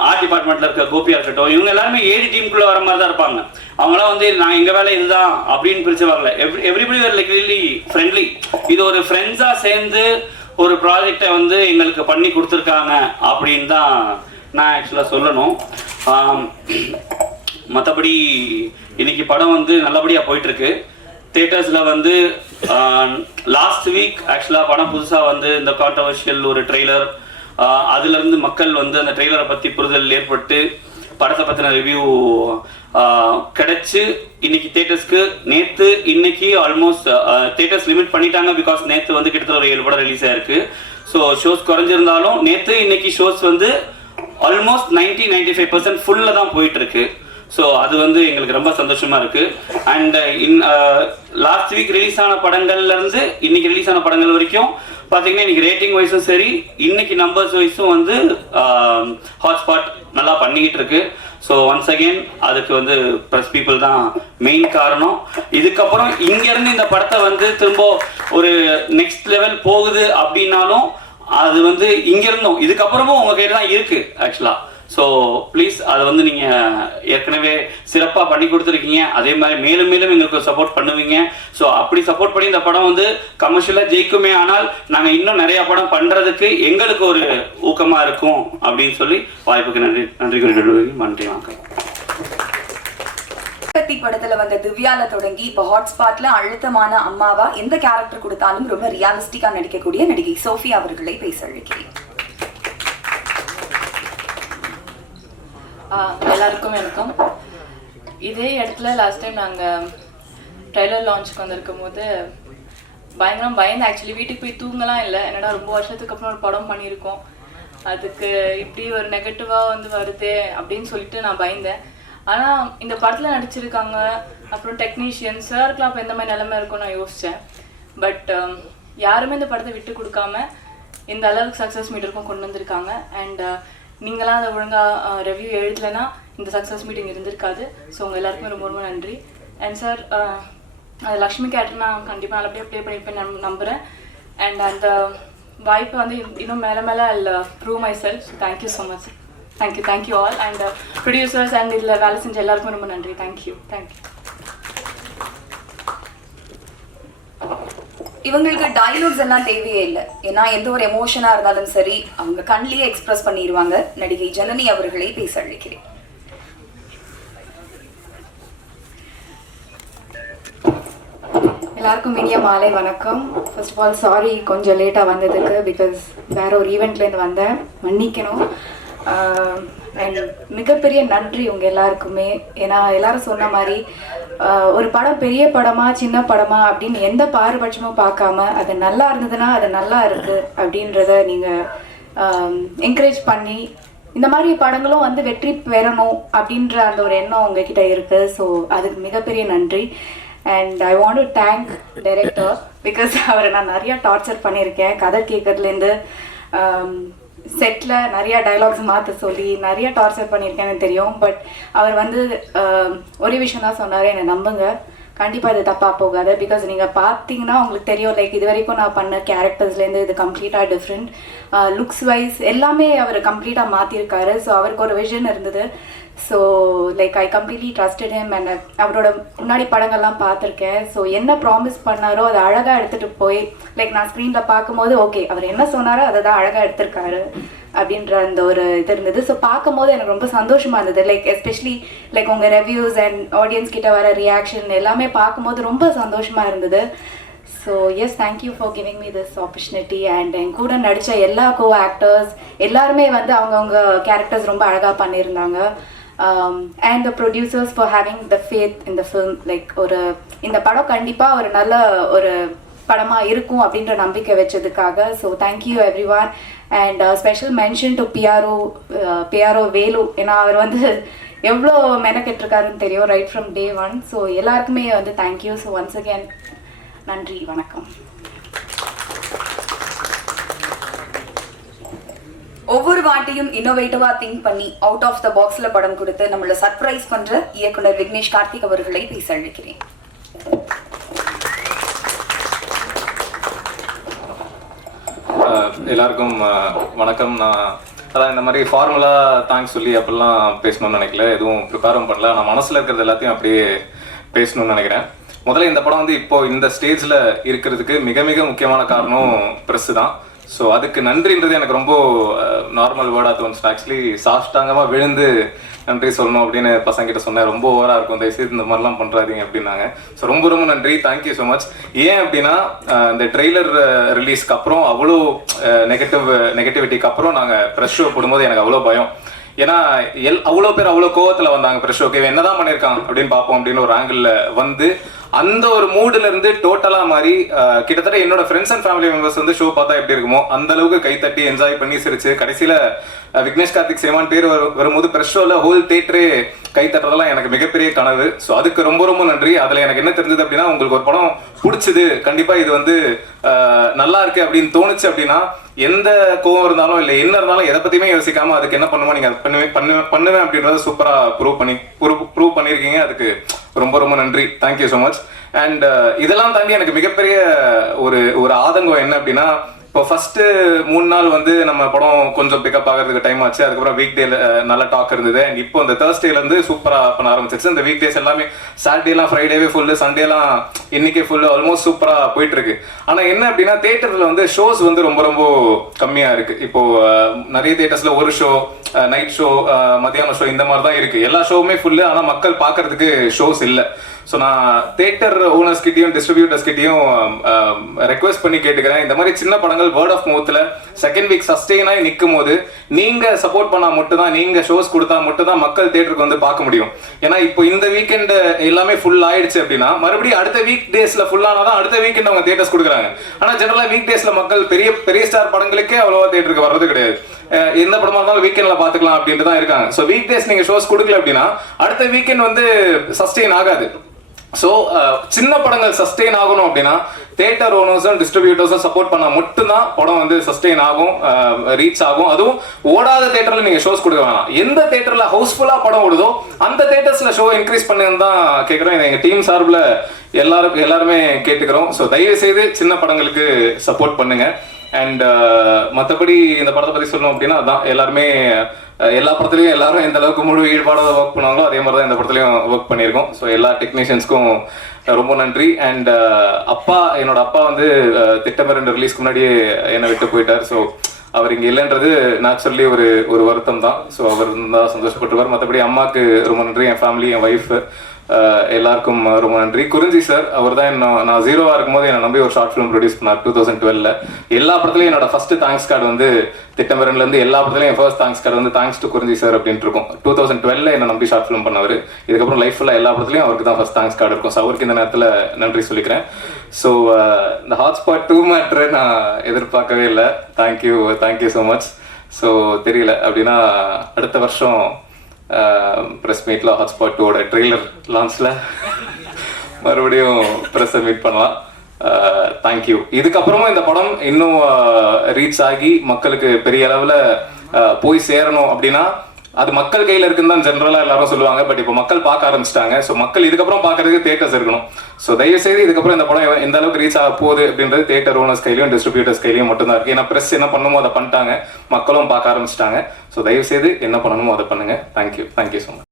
ஆர்ட் டிபார்ட்மெண்ட்டில் இருக்க கோபியாக இருக்கட்டும், இவங்க எல்லாருமே ஏடி டீமுக்குள்ளே வர மாதிரி தான் இருப்பாங்க. அவங்களாம் வந்து நான் எங்கள் வேலை இதுதான் அப்படின்னு பிரித்து வரல. Everybody like really friendly. இது ஒரு ஃப்ரெண்ட்ஸாக சேர்ந்து ஒரு ப்ராஜெக்டை வந்து எங்களுக்கு பண்ணி கொடுத்துருக்காங்க அப்படின்னு தான் நான் ஆக்சுவலாக சொல்லணும். மற்றபடி இன்னைக்கு படம் வந்து நல்லபடியாக போயிட்டுருக்கு. தியேட்டர்ஸில் வந்து லாஸ்ட் வீக் ஆக்சுவலாக படம் புதுசாக வந்து இந்த கான்ட்ரவர்ஷியல் ஒரு ட்ரெய்லர், அதுலேருந்து மக்கள் வந்து அந்த ட்ரெய்லரை பற்றி புரிதல் ஏற்பட்டு படத்தை பற்றின ரிவ்யூ கிடைச்சி இன்னைக்கு தியேட்டர்ஸ்க்கு நேற்று இன்னைக்கு ஆல்மோஸ்ட் தியேட்டர்ஸ் லிமிட் பண்ணிட்டாங்க. பிகாஸ் நேற்று வந்து கிட்டத்தட்ட ஒரு 7 படம் ரிலீஸ் ஆயிருக்கு. ஸோ ஷோஸ் குறைஞ்சிருந்தாலும் நேற்று இன்னைக்கு ஷோஸ் வந்து ஆல்மோஸ்ட் 90-95% ஃபுல்லாக தான் போயிட்டு இருக்கு. ஸோ அது வந்து எங்களுக்கு ரொம்ப சந்தோஷமா இருக்கு. அண்ட் லாஸ்ட் வீக் ரிலீஸ் ஆன படங்கள்ல இருந்து இன்னைக்கு ரிலீஸ் ஆன படங்கள் வரைக்கும் பார்த்தீங்கன்னா இன்னைக்கு ரேட்டிங் வைஸும் சரி, இன்னைக்கு நம்பர்ஸ் வைஸும் வந்து ஹாட்ஸ்பாட் நல்லா பண்ணிக்கிட்டு இருக்கு. ஸோ ஒன்ஸ் அகெயின் அதுக்கு வந்து ப்ரெஸ் பீப்புள் தான் மெயின் காரணம். இதுக்கப்புறம் இங்கேருந்து இந்த படத்தை வந்து திரும்ப ஒரு நெக்ஸ்ட் லெவல் போகுது அப்படின்னாலும் அது வந்து இங்க இருந்தோம், இதுக்கப்புறமும் உங்க கையில தான் இருக்கு ஆக்சுவலா. ஸோ ப்ளீஸ் அதை வந்து நீங்கள் ஏற்கனவே சிறப்பாக பண்ணி கொடுத்துருக்கீங்க, அதே மாதிரி மேலும் மேலும் எங்களுக்கு சப்போர்ட் பண்ணுவீங்க. ஸோ அப்படி சப்போர்ட் பண்ணி இந்த படம் வந்து கமர்ஷியலாக ஜெயிக்குமே, ஆனால் நாங்கள் இன்னும் நிறையா படம் பண்ணுறதுக்கு எங்களுக்கு ஒரு ஊக்கமாக இருக்கும் அப்படின்னு சொல்லி வாய்ப்புக்கு நன்றி கூறி நன்றி வணக்கம். கத்தி படத்துல வந்த திவ்யால தொடங்கி இப்போ ஹாட்ஸ்பாட்ல அழுத்தமான அம்மாவா எந்த கேரக்டர் கொடுத்தாலும் ரொம்ப ரியாலிஸ்டிக்கா நடிக்கக்கூடிய நடிகை சோஃபி அவர்களை பேச அழைக்கிறேன். எல்லாருக்கும் வணக்கம். இதே இடத்துல லாஸ்ட் டைம் நாங்கள் ட்ரெய்லர் லான்ச்சுக்கு வந்திருக்கும் போது பயந்து ஆக்சுவலி வீட்டுக்கு போய் தூங்கலாம் இல்லை, என்னடா ரொம்ப வருஷத்துக்கு அப்புறம் ஒரு படம் பண்ணியிருக்கோம், அதுக்கு இப்படி ஒரு நெகட்டிவாக வந்து வருது அப்படின்னு சொல்லிட்டு நான் பயந்தேன். ஆனால் இந்த படத்தில் நடிச்சிருக்காங்க, அப்புறம் டெக்னீஷியன் சாருக்குலாம் அப்போ எந்த மாதிரி நிலைமை இருக்கும்னு நான் யோசித்தேன். பட் யாருமே இந்த படத்தை விட்டு கொடுக்காம இந்த அளவுக்கு சக்ஸஸ் மீட்டருக்கும் கொண்டு வந்திருக்காங்க. அண்ட் நீங்களாம் அதை ஒழுங்காக ரிவ்யூ எழுதலைன்னா இந்த சக்ஸஸ் மீட்டிங் இருந்திருக்காது. ஸோ உங்கள் எல்லாருக்குமே ரொம்ப ரொம்ப நன்றி. அண்ட் சார் அது லக்ஷ்மி கேரக்டர் நான் கண்டிப்பாக நல்லபடியாக ப்ளே பண்ணியிருப்பேன் நம்புகிறேன். அண்ட் அந்த வாய்ப்பை வந்து இன்னும் மேலே மேலே ஐ prove my self. Thank you so much. Thank you all. And producers and இதில் வேலை செஞ்ச எல்லாருக்குமே ரொம்ப நன்றி. தேங்க்யூ. இவங்களுக்கு டயலாக்ஸ் எல்லாம் தேவையே இல்லை, ஏன்னா எந்த ஒரு எமோஷனா இருந்தாலும் சரி அவங்க கண்ணிலேயே எக்ஸ்பிரஸ் பண்ணிடுவாங்க. நடிகை ஜனனி அவர்களை பேச அழைக்கிறேன். எல்லாருக்கும் இனிய மாலை வணக்கம். ஃபர்ஸ்ட் ஆஃப் ஆல் சாரி கொஞ்சம் லேட்டாக வந்ததுக்கு, பிகாஸ் வேற ஒரு ஈவெண்ட்லேருந்து வந்தேன், மன்னிக்கணும். அண்ட் மிகப்பெரிய நன்றி உங்கள் எல்லாருக்குமே. ஏன்னா எல்லாரும் சொன்ன மாதிரி ஒரு படம் பெரிய படமா சின்ன படமா அப்படின்னு எந்த பாரபட்சமும் பார்க்காம அது நல்லா இருந்ததுன்னா அது நல்லா இருக்கு அப்படின்றத நீங்கள் என்கரேஜ் பண்ணி இந்த மாதிரி படங்களும் வந்து வெற்றி பெறணும் அப்படின்ற அந்த ஒரு எண்ணம் உங்ககிட்ட இருக்கு. ஸோ அதுக்கு மிகப்பெரிய நன்றி. And I want to thank director, because அவரை நான் நிறையா டார்ச்சர் பண்ணியிருக்கேன். கதை கேட்கறதுலேருந்து செட்டில் நிறையா டைலாக்ஸ் மாற்ற சொல்லி நிறைய டார்ச்சர் பண்ணியிருக்கேன்னு தெரியும். பட் அவர் வந்து ஒரே விஷயம் தான் சொன்னார், என்னை நம்புங்க, கண்டிப்பாக இது தப்பாக போகாது. பிகாஸ் நீங்கள் பார்த்தீங்கன்னா உங்களுக்கு தெரியும், லைக் இது வரைக்கும் நான் பண்ண கேரக்டர்ஸ்லேருந்து இது கம்ப்ளீட்டாக டிஃப்ரெண்ட். லுக்ஸ் வைஸ் எல்லாமே அவர் கம்ப்ளீட்டாக மாற்றிருக்காரு. ஸோ அவருக்கு ஒரு விஷன் இருந்தது. So like I completely trusted him. And அவரோட முன்னாடி படங்கள்லாம் பார்த்துருக்கேன். ஸோ என்ன ப்ராமிஸ் பண்ணாரோ அதை அழகாக எடுத்துகிட்டு போய் லைக் நான் ஸ்க்ரீனில் பார்க்கும்போது ஓகே அவர் என்ன சொன்னாரோ அதை தான் அழகாக எடுத்திருக்காரு அப்படின்ற அந்த ஒரு இது இருந்தது. ஸோ பார்க்கும்போது எனக்கு ரொம்ப சந்தோஷமாக இருந்தது. லைக் எஸ்பெஷலி லைக் உங்கள் ரிவ்யூஸ் அண்ட் ஆடியன்ஸ் கிட்ட வர ரியாக்ஷன் எல்லாமே பார்க்கும்போது ரொம்ப சந்தோஷமாக இருந்தது. So yes, thank you for giving me this opportunity. And என் கூட நடித்த எல்லா கோ ஆக்டர்ஸ் எல்லாருமே வந்து அவங்கவுங்க கேரக்டர்ஸ் ரொம்ப அழகாக பண்ணியிருந்தாங்க. And the producers for having the faith in the film. Like இந்த படம் கண்டிப்பாக ஒரு நல்ல ஒரு படமாக இருக்கும் அப்படின்ற நம்பிக்கை வச்சதுக்காக. So thank you everyone. And special mention to PRO Velu. ஏன்னா அவர் வந்து எவ்வளோ மெனக்கெட்டிருக்காருன்னு தெரியும் right from day one. So எல்லாருக்குமே வந்து தேங்க்யூ. ஸோ ஒன்ஸ் அகேன் நன்றி, வணக்கம். ஒவ்வொரு வாட்டியும் இன்னோவேட்டிவா திங்க் பண்ணி அவுட் ஆஃப் த பாக்ஸ்ல படம் கொடுத்து நம்மள சர்ப்ரைஸ் பண்ற இயக்குனர் விக்னேஷ் கார்த்திக் அவர்களை பேச அழைக்கிறேன். எல்லாருக்கும் வணக்கம். நான் அதான் இந்த மாதிரி ஃபார்முலா தேங்க்ஸ் சொல்லி அப்படிலாம் பேசணும்னு நினைக்கல, எதுவும் ப்ரிப்பேரும் பண்ணல. நான் மனசில் இருக்கிறது எல்லாத்தையும் அப்படியே பேசணும்னு நினைக்கிறேன். முதல்ல இந்த படம் வந்து இப்போ இந்த ஸ்டேஜில் இருக்கிறதுக்கு மிக மிக முக்கியமான காரணம் ப்ரெஸ்ஸு தான். ஸோ அதுக்கு நன்றின்றது எனக்கு ரொம்ப நார்மல் வேர்டாக தோணுச்சு. ஆக்சுவலி சாஷ்டாங்கமாக விழுந்து நன்றி சொல்லணும் அப்படின்னு பசங்கிட்ட சொன்னேன். ரொம்ப ஓவராக இருக்கும், தயவுசெய்து இந்த மாதிரிலாம் பண்ணுறாதீங்க அப்படின்னாங்க. ஸோ ரொம்ப ரொம்ப நன்றி, தேங்க்யூ ஸோ மச். ஏன் அப்படின்னா இந்த ட்ரெய்லர் ரிலீஸ்க்கு அப்புறம் அவ்வளோ நெகட்டிவிட்டிக்கு அப்புறம் நாங்கள் ப்ரெஸ் ஷோ போடும்போது எனக்கு அவ்வளோ பயம். ஏன்னா அவ்வளோ பேர் அவ்வளோ கோவத்தில் வந்தாங்க ப்ரெஸ் ஷோக்கு, என்னதான் பண்ணியிருக்கான் அப்படின்னு பார்ப்போம் அப்படின்னு ஒரு ஆங்கிளில் வந்து அந்த ஒரு மூடுல இருந்து டோட்டலா மாதிரி கிட்டத்தட்ட என்னோட ஃப்ரெண்ட்ஸ் அண்ட் ஃபேமிலி மெம்பர்ஸ் வந்து ஷோ பார்த்தா எப்படி இருக்குமோ அந்த அளவுக்கு கைத்தட்டி என்ஜாய் பண்ணி சிரிச்சு கடைசியில விக்னேஷ் கார்த்திக் சேமான் பேர் வரும்போது ப்ரெஸ் ஷோல ஹோல் தியேட்டரே கை தட்டுறதெல்லாம் எனக்கு மிகப்பெரிய கனவு. ஸோ அதுக்கு ரொம்ப ரொம்ப நன்றி. அதுல எனக்கு என்ன தெரிஞ்சது அப்படின்னா, உங்களுக்கு ஒரு படம் பிடிச்சது, கண்டிப்பா இது வந்து நல்லா இருக்கு அப்படின்னு தோணுச்சு அப்படின்னா எந்த கோவம் இருந்தாலும் இல்லை என்ன இருந்தாலும் எதை பத்தியுமே யோசிக்காம அதுக்கு என்ன பண்ணுமோ நீங்க பண்ணுவேன் அப்படின்றத சூப்பரா ப்ரூவ் பண்ணிருக்கீங்க. அதுக்கு ரொம்ப ரொம்ப நன்றி, தேங்க்யூ ஸோ மச். அண்ட் இதெல்லாம் தாண்டி எனக்கு மிகப்பெரிய ஒரு ஆதங்கம் என்ன அப்படின்னா, இப்போ ஃபர்ஸ்ட் 3 நாள் வந்து நம்ம படம் கொஞ்சம் பிக்கப் ஆகிறதுக்கு டைம் ஆச்சு. அதுக்கப்புறம் வீக் டேல நல்ல டாக் இருந்தது. அண்ட் இப்போ இந்த தேர்ஸ்டேல இருந்து சூப்பரா பண்ண ஆரம்பிச்சிருச்சு. இந்த வீக் டேஸ் எல்லாமே சாட்டர்டேலாம் ஃப்ரைடேவே ஃபுல்லு, சண்டேலாம் இன்னைக்கே ஃபுல்லு, ஆல்மோஸ்ட் சூப்பரா போயிட்டு இருக்கு. ஆனா என்ன அப்படின்னா தியேட்டர்ல வந்து ஷோஸ் வந்து ரொம்ப ரொம்ப கம்மியா இருக்கு. இப்போ நிறைய தியேட்டர்ஸ்ல ஒரு ஷோ, நைட் ஷோ, மத்தியான ஷோ இந்த மாதிரி தான் இருக்கு. எல்லா ஷோவுமே ஃபுல்லு, ஆனா மக்கள் பார்க்கறதுக்கு ஷோஸ் இல்லை. ஸோ நான் தியேட்டர் ஓனர்ஸ் கிட்டையும் டிஸ்ட்ரிபியூட்டர்ஸ் கிட்டையும் ரெக்வஸ்ட் பண்ணி கேட்டுக்கிறேன், இந்த மாதிரி சின்ன படங்கள் வேர்ட் ஆஃப் மவுத்தில் செகண்ட் வீக் சஸ்டெயின் ஆகி நிற்கும் போது நீங்கள் சப்போர்ட் பண்ணால் மட்டும்தான், நீங்கள் ஷோஸ் கொடுத்தா மட்டும்தான் மக்கள் தியேட்டருக்கு வந்து பார்க்க முடியும். ஏன்னா இப்போ இந்த வீக்கெண்டு எல்லாமே ஃபுல் ஆயிடுச்சு அப்படின்னா மறுபடியும் அடுத்த வீக் டேஸில் ஃபுல்லானாதான் அடுத்த வீக்கெண்ட் அவங்க தியேட்டர்ஸ் கொடுக்குறாங்க. ஆனால் ஜெனரலாக வீக் டேஸில் மக்கள் பெரிய பெரிய ஸ்டார் படங்களுக்கே அவ்வளோவா தியேட்டருக்கு வர்றது கிடையாது. எந்த படமா இருந்தாலும் வீக்கெண்ட்ல பாத்துக்கலாம் அப்படின்ட்டு தான் இருக்காங்க. ஸோ வீக் டேஸ் நீங்க ஷோஸ் கொடுக்கல அப்படின்னா அடுத்த வீக்கெண்ட் வந்து சஸ்டெயின் ஆகாது. ஸோ சின்ன படங்கள் சஸ்டெயின் ஆகணும் அப்படின்னா தியேட்டர் ஓனர்ஸும் டிஸ்ட்ரிபியூட்டர்ஸும் சப்போர்ட் பண்ணா மட்டும்தான் படம் வந்து சஸ்டெயின் ஆகும், ரீச் ஆகும். அதுவும் ஓடாத தியேட்டர்ல நீங்க ஷோஸ் கொடுக்க வேணாம். எந்த தியேட்டர்ல ஹவுஸ்ஃபுல்லா படம் ஓடுதோ அந்த தியேட்டர்ஸ்ல ஷோ இன்க்ரீஸ் பண்ணுன்னு தான் கேட்குறோம். எங்க டீம் சார்பில் எல்லாருமே கேட்டுக்கிறோம். ஸோ தயவு செய்து சின்ன படங்களுக்கு சப்போர்ட் பண்ணுங்க. அண்ட் மற்றபடி இந்த படத்தை பற்றி சொல்லணும் அப்படின்னா அதான், எல்லாருமே எல்லா படத்துலையும் எல்லாரும் எந்த அளவுக்கு முழு ஈடுபாடாக ஒர்க் பண்ணுவாங்களோ அதே மாதிரி தான் இந்த படத்துலையும் ஒர்க் பண்ணியிருக்கோம். ஸோ எல்லா டெக்னீஷியன்ஸ்க்கும் ரொம்ப நன்றி. அண்ட் என்னோட அப்பா வந்து திட்டம் 2 ரிலீஸ்க்கு முன்னாடியே என்னை விட்டு போயிட்டார். ஸோ அவர் இங்கே இல்லைன்றது நேச்சுரலி ஒரு வருத்தம் தான். ஸோ அவர் தான் சந்தோஷப்பட்டுருவார். மற்றபடி அம்மாவுக்கு ரொம்ப நன்றி, என் ஃபேமிலி, என் ஒய்ஃப் எல்லாருக்கும் ரொம்ப நன்றி. குறிஞ்சி சார், அவர் தான் நான் 0வா இருக்கும்போது என்னை நம்பி ஒரு ஷார்ட் ஃபிலிம் ப்ரொடியூஸ் பண்ணார் 2012. எல்லா படத்துலையும் என்னோட ஃபர்ஸ்ட் தேங்க்ஸ் கார்டு வந்து திட்டம் 2லேருந்து எல்லா படத்துலையும் என் ஃபர்ஸ்ட் தேங்க்ஸ் கார்டு வந்து தேங்க்ஸ் டு குறிஞ்சி சார் அப்படின்ட்டு இருக்கும். 2012 என்னை நம்பி ஷார்ட் ஃபிலிம் பண்ணவர். இதுக்கப்புறம் லைஃப் ஃபுல்லாக எல்லா படத்துலையும் அவருக்கு தான் ஃபர்ஸ்ட் தேங்க்ஸ் கார்டு இருக்கும். ஸோ அவருக்கு இந்த நேரத்தில் நன்றி சொல்லிக்கிறேன். ஸோ இந்த ஹாட்ஸ்பாட் 2 மேட்ரு நான் எதிர்பார்க்கவே இல்லை. Thank you so much. ஸோ தெரியல அப்படின்னா அடுத்த வருஷம் ப்ரெஸ் மீட்டில் ஹாட்ஸ்பாட் 2ஓட ட்ரெய்லர் லான்ச்சில் மறுபடியும் ப்ரெஸ்ஸை மீட் பண்ணலாம். தேங்க்யூ. இதுக்கப்புறமும் இந்த படம் இன்னும் ரீச் ஆகி மக்களுக்கு பெரிய அளவில் போய் சேரணும் அப்படின்னா அது மக்கள் கையில் இருக்குன்னு தான் ஜென்ரலாக எல்லாரும் சொல்லுவாங்க. பட் இப்போ மக்கள் பார்க்க ஆரம்பிச்சிட்டாங்க. ஸோ மக்கள் இதுக்கப்புறம் பார்க்கறதுக்கு தியேட்டர்ஸ் இருக்கணும். ஸோ தயவுசெய்து இதுக்கப்புறம் இந்த படம் எந்த அளவுக்கு ரீச் ஆக போகுது அப்படின்றது தியேட்டர் ஓனர்ஸ் கையிலையும் டிஸ்ட்ரிபியூட்டர்ஸ் கையிலையும் மட்டும்தான் இருக்குது. ஏன்னா ப்ரெஸ் என்ன பண்ணணுமோ அதை பண்ணிட்டாங்க, மக்களும் பார்க்க ஆரம்பிச்சிட்டாங்க. ஸோ தயவுசெய்து என்ன பண்ணணுமோ அதை பண்ணுங்க. Thank you so much.